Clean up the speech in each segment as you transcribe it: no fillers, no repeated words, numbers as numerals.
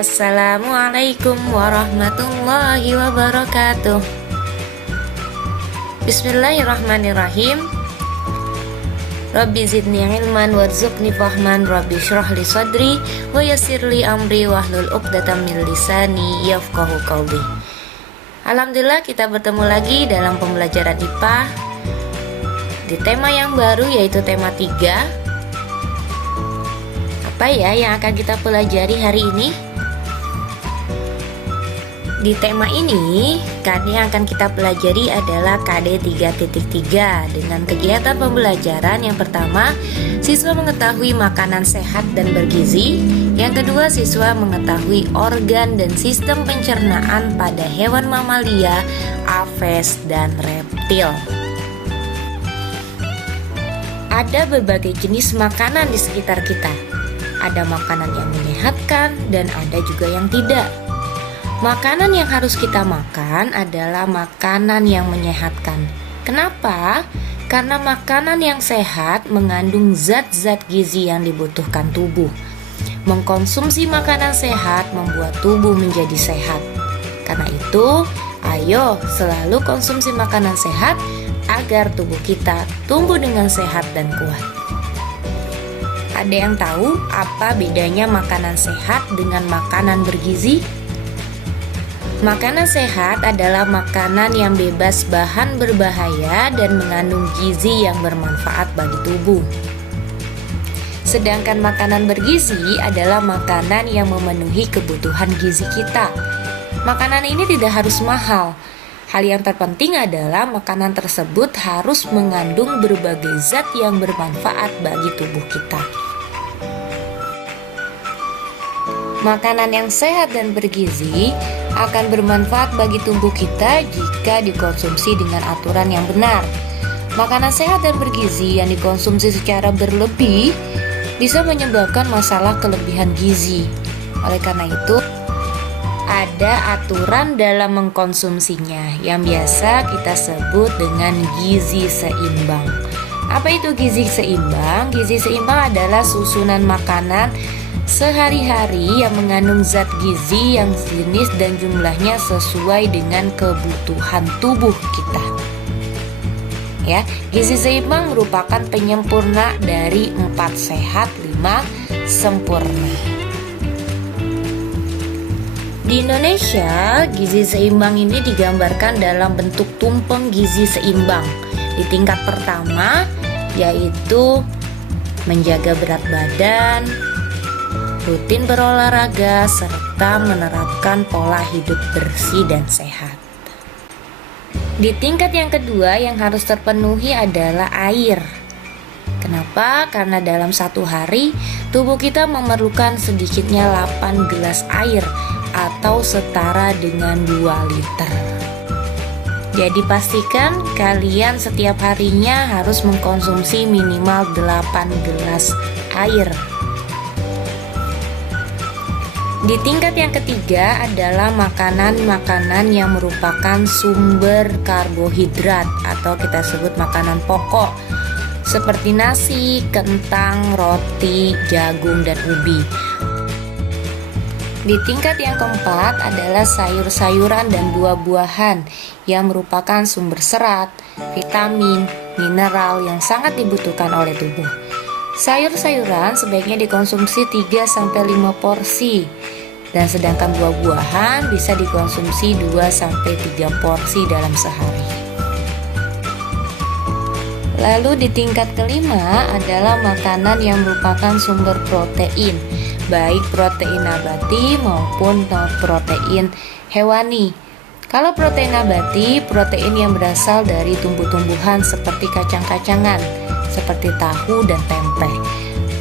Assalamualaikum warahmatullahi wabarakatuh. Bismillahirrahmanirrahim. Rabbi zidni ilman warzuqni fahman. Rabbi syrah li sadri wa yassir li amri wahlul 'uqdatam min lisani yafqahu qawli. Alhamdulillah, kita bertemu lagi dalam pembelajaran IPA di tema yang baru, yaitu tema 3. Apa ya yang akan kita pelajari hari ini? Di tema ini, yang akan kita pelajari adalah KD 3.3 dengan kegiatan pembelajaran. Yang pertama, siswa mengetahui makanan sehat dan bergizi. Yang kedua, siswa mengetahui organ dan sistem pencernaan pada hewan mamalia, aves, dan reptil. Ada berbagai jenis makanan di sekitar kita. Ada makanan yang menyehatkan dan ada juga yang tidak. Makanan yang harus kita makan adalah makanan yang menyehatkan. Kenapa? Karena makanan yang sehat mengandung zat-zat gizi yang dibutuhkan tubuh. Mengkonsumsi makanan sehat membuat tubuh menjadi sehat. Karena itu, ayo selalu konsumsi makanan sehat agar tubuh kita tumbuh dengan sehat dan kuat. Ada yang tahu apa bedanya makanan sehat dengan makanan bergizi? Makanan sehat adalah makanan yang bebas bahan berbahaya dan mengandung gizi yang bermanfaat bagi tubuh. Sedangkan makanan bergizi adalah makanan yang memenuhi kebutuhan gizi kita. Makanan ini tidak harus mahal. Hal yang terpenting adalah makanan tersebut harus mengandung berbagai zat yang bermanfaat bagi tubuh kita. Makanan yang sehat dan bergizi akan bermanfaat bagi tubuh kita jika dikonsumsi dengan aturan yang benar. Makanan sehat dan bergizi yang dikonsumsi secara berlebih bisa menyebabkan masalah kelebihan gizi. Oleh karena itu, ada aturan dalam mengkonsumsinya yang biasa kita sebut dengan gizi seimbang. Apa itu gizi seimbang? Gizi seimbang adalah susunan makanan sehari-hari yang mengandung zat gizi yang jenis dan jumlahnya sesuai dengan kebutuhan tubuh kita. Ya, gizi seimbang merupakan penyempurna dari 4 sehat, 5 sempurna. Di Indonesia, gizi seimbang ini digambarkan dalam bentuk tumpeng gizi seimbang. Di tingkat pertama, yaitu menjaga berat badan, rutin berolahraga, serta menerapkan pola hidup bersih dan sehat. Di tingkat yang kedua yang harus terpenuhi adalah air. Kenapa? Karena dalam satu hari, tubuh kita memerlukan sedikitnya 8 gelas air atau setara dengan 2 liter. Jadi pastikan kalian setiap harinya harus mengkonsumsi minimal 8 gelas air. Di tingkat yang ketiga adalah makanan-makanan yang merupakan sumber karbohidrat atau kita sebut makanan pokok seperti nasi, kentang, roti, jagung, dan ubi. Di tingkat yang keempat adalah sayur-sayuran dan buah-buahan yang merupakan sumber serat, vitamin, mineral yang sangat dibutuhkan oleh tubuh. Sayur-sayuran sebaiknya dikonsumsi 3-5 porsi, dan sedangkan buah-buahan bisa dikonsumsi 2-3 porsi dalam sehari. Lalu di tingkat kelima adalah makanan yang merupakan sumber protein, baik protein nabati maupun protein hewani. Kalau protein nabati, protein yang berasal dari tumbuh-tumbuhan seperti kacang-kacangan, seperti tahu dan tempe.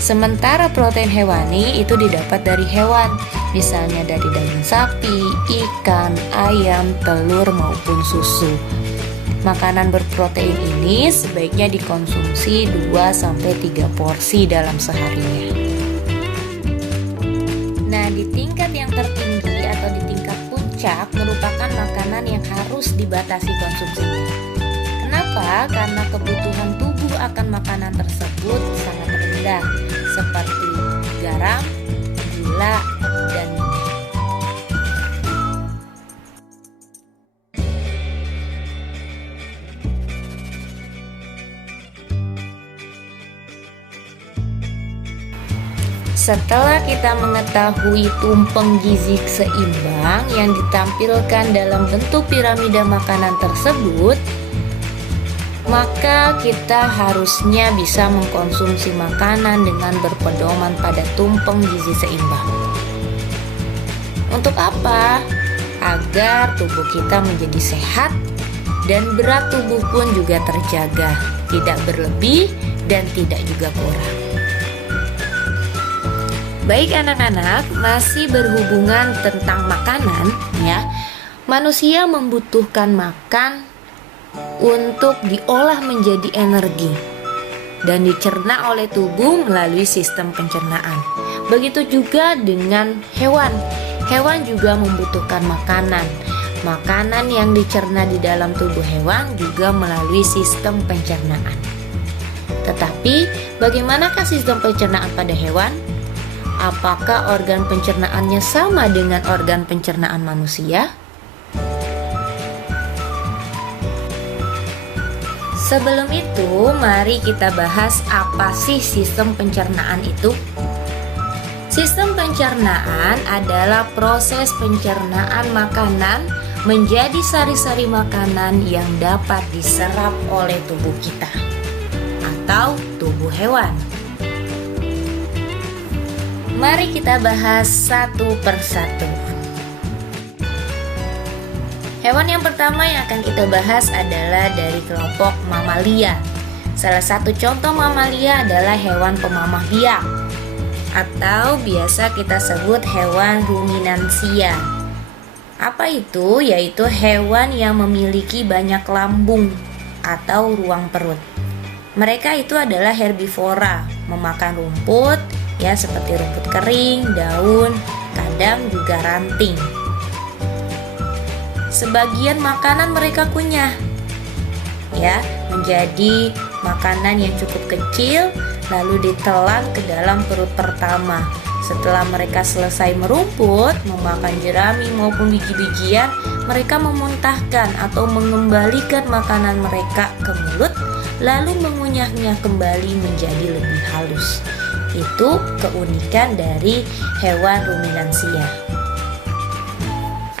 Sementara protein hewani itu didapat dari hewan, misalnya dari daging sapi, ikan, ayam, telur maupun susu. Makanan berprotein ini sebaiknya dikonsumsi 2-3 porsi dalam seharinya. Nah, di tingkat yang tertinggi atau di tingkat puncak merupakan makanan yang harus dibatasi konsumsinya. Kenapa? Karena kebutuhan tubuh akan makanan tersebut sangat rendah, seperti garam, gula, dan minyak. Setelah kita mengetahui tumpeng gizi seimbang yang ditampilkan dalam bentuk piramida makanan tersebut, maka kita harusnya bisa mengkonsumsi makanan dengan berpedoman pada tumpeng gizi seimbang. Untuk apa? Agar tubuh kita menjadi sehat dan berat tubuh pun juga terjaga, tidak berlebih dan tidak juga kurang. Baik anak-anak, masih berhubungan tentang makanan ya. Manusia membutuhkan makan untuk diolah menjadi energi dan dicerna oleh tubuh melalui sistem pencernaan. Begitu juga dengan hewan. Hewan juga membutuhkan makanan. Makanan yang dicerna di dalam tubuh hewan juga melalui sistem pencernaan. Tetapi, bagaimanakah sistem pencernaan pada hewan? Apakah organ pencernaannya sama dengan organ pencernaan manusia? Sebelum itu, mari kita bahas apa sih sistem pencernaan itu. Sistem pencernaan adalah proses pencernaan makanan menjadi sari-sari makanan yang dapat diserap oleh tubuh kita atau tubuh hewan. Mari kita bahas satu persatu. Hewan yang pertama yang akan kita bahas adalah dari kelompok mamalia. Salah satu contoh mamalia adalah hewan pemamah biak atau biasa kita sebut hewan ruminansia. Apa itu? Yaitu hewan yang memiliki banyak lambung atau ruang perut. Mereka itu adalah herbivora, memakan rumput ya seperti rumput kering, daun, kadang juga ranting. Sebagian makanan mereka kunyah ya, menjadi makanan yang cukup kecil lalu ditelan ke dalam perut pertama. Setelah mereka selesai merumput, memakan jerami maupun biji-bijian, mereka memuntahkan atau mengembalikan makanan mereka ke mulut lalu mengunyahnya kembali menjadi lebih halus. Itu keunikan dari hewan ruminansia.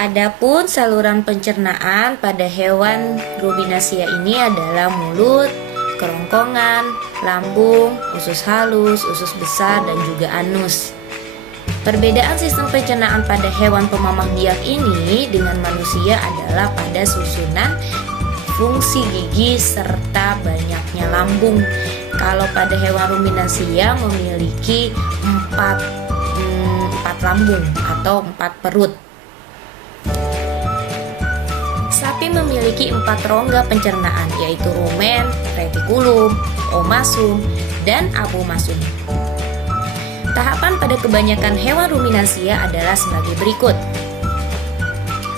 Adapun saluran pencernaan pada hewan ruminansia ini adalah mulut, kerongkongan, lambung, usus halus, usus besar, dan juga anus. Perbedaan sistem pencernaan pada hewan pemamah biak ini dengan manusia adalah pada susunan fungsi gigi serta banyaknya lambung. Kalau pada hewan ruminansia memiliki 4 lambung atau 4 perut. Sapi memiliki 4 rongga pencernaan, yaitu rumen, retikulum, omasum, dan abomasum. Tahapan pada kebanyakan hewan ruminansia adalah sebagai berikut.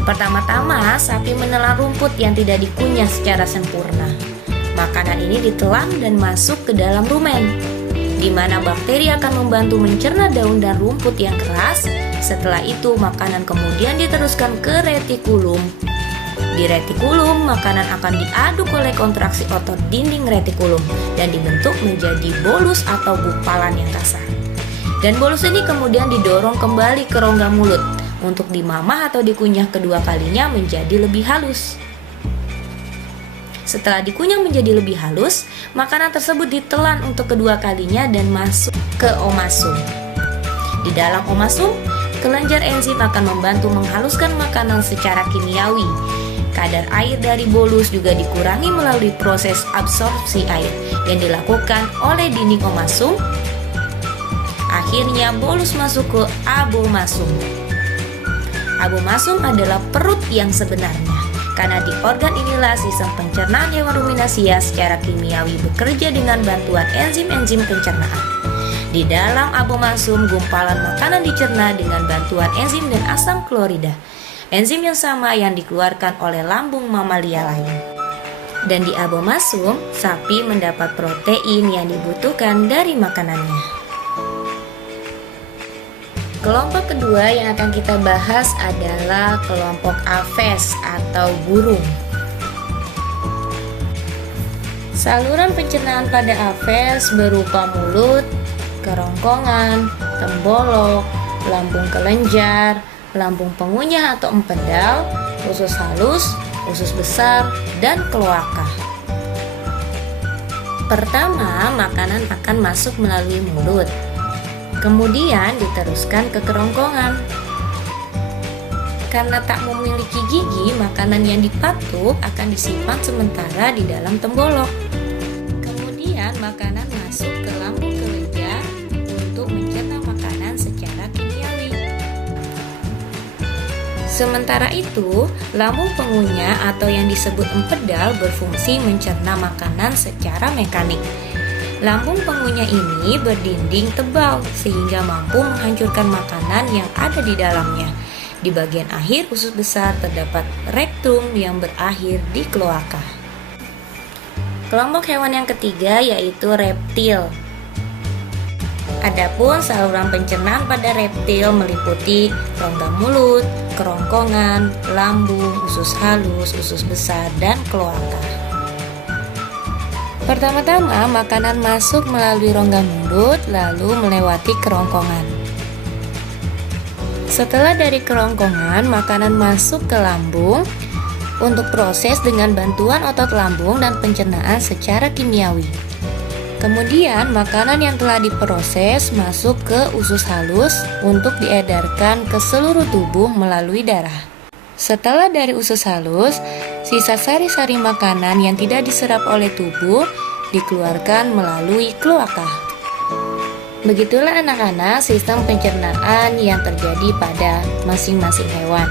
Pertama-tama, sapi menelan rumput yang tidak dikunyah secara sempurna. Makanan ini ditelan dan masuk ke dalam rumen, di mana bakteri akan membantu mencerna daun dan rumput yang keras. Setelah itu, makanan kemudian diteruskan ke retikulum. Di retikulum, makanan akan diaduk oleh kontraksi otot dinding retikulum dan dibentuk menjadi bolus atau gumpalan yang kasar. Dan bolus ini kemudian didorong kembali ke rongga mulut untuk dimamah atau dikunyah kedua kalinya menjadi lebih halus. Setelah dikunyah menjadi lebih halus, makanan tersebut ditelan untuk kedua kalinya dan masuk ke omasum. Di dalam omasum, kelenjar enzim akan membantu menghaluskan makanan secara kimiawi. Kadar air dari bolus juga dikurangi melalui proses absorpsi air yang dilakukan oleh dinding omasum. Akhirnya bolus masuk ke abomasum. Abomasum adalah perut yang sebenarnya, karena di organ inilah sistem pencernaan hewan ruminansia secara kimiawi bekerja dengan bantuan enzim-enzim pencernaan. Di dalam abomasum, gumpalan makanan dicerna dengan bantuan enzim dan asam klorida, enzim yang sama yang dikeluarkan oleh lambung mamalia lain. Dan di abomasum, sapi mendapat protein yang dibutuhkan dari makanannya. Kelompok kedua yang akan kita bahas adalah kelompok aves atau burung. Saluran pencernaan pada aves berupa mulut, kerongkongan, tembolok, lambung kelenjar, lambung pengunyah atau empedal, usus halus, usus besar, dan kloaka. Pertama, makanan akan masuk melalui mulut, kemudian diteruskan ke kerongkongan. Karena tak memiliki gigi, makanan yang dipatuk akan disimpan sementara di dalam tembolok. Kemudian makanan masuk ke lambung kelenjar untuk mencerna makanan secara kimiawi. Sementara itu, lambung pengunyah atau yang disebut empedal berfungsi mencerna makanan secara mekanik. Lambung pengunyah ini berdinding tebal sehingga mampu menghancurkan makanan yang ada di dalamnya. Di bagian akhir usus besar terdapat rektum yang berakhir di kloaka. Kelompok hewan yang ketiga yaitu reptil. Adapun saluran pencernaan pada reptil meliputi rongga mulut, kerongkongan, lambung, usus halus, usus besar, dan kloaka. Pertama-tama, makanan masuk melalui rongga mulut, lalu melewati kerongkongan. Setelah dari kerongkongan, makanan masuk ke lambung untuk proses dengan bantuan otot lambung dan pencernaan secara kimiawi. Kemudian, makanan yang telah diproses masuk ke usus halus untuk diedarkan ke seluruh tubuh melalui darah. Setelah dari usus halus, sisa sari-sari makanan yang tidak diserap oleh tubuh dikeluarkan melalui kloaka. Begitulah anak-anak sistem pencernaan yang terjadi pada masing-masing hewan.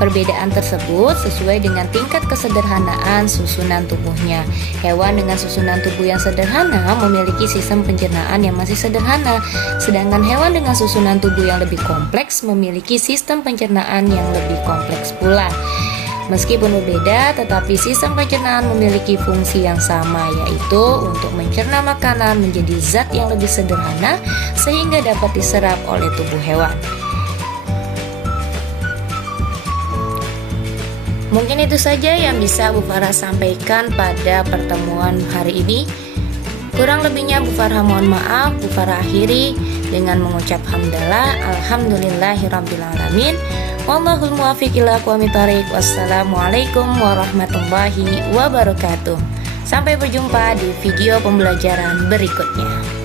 Perbedaan tersebut sesuai dengan tingkat kesederhanaan susunan tubuhnya. Hewan dengan susunan tubuh yang sederhana memiliki sistem pencernaan yang masih sederhana, sedangkan hewan dengan susunan tubuh yang lebih kompleks memiliki sistem pencernaan yang lebih kompleks pula. Meskipun berbeda, tetapi sistem pencernaan memiliki fungsi yang sama, yaitu untuk mencerna makanan menjadi zat yang lebih sederhana sehingga dapat diserap oleh tubuh hewan. Mungkin itu saja yang bisa Bu Farah sampaikan pada pertemuan hari ini. Kurang lebihnya Bu Farah mohon maaf. Bu Farah akhiri dengan mengucap hamdalah, alhamdulillahirrabbilalamin. Wallahul muwaffiq ila aqwamit thoriq. Wassalamualaikum warahmatullahi wabarakatuh. Sampai berjumpa di video pembelajaran berikutnya.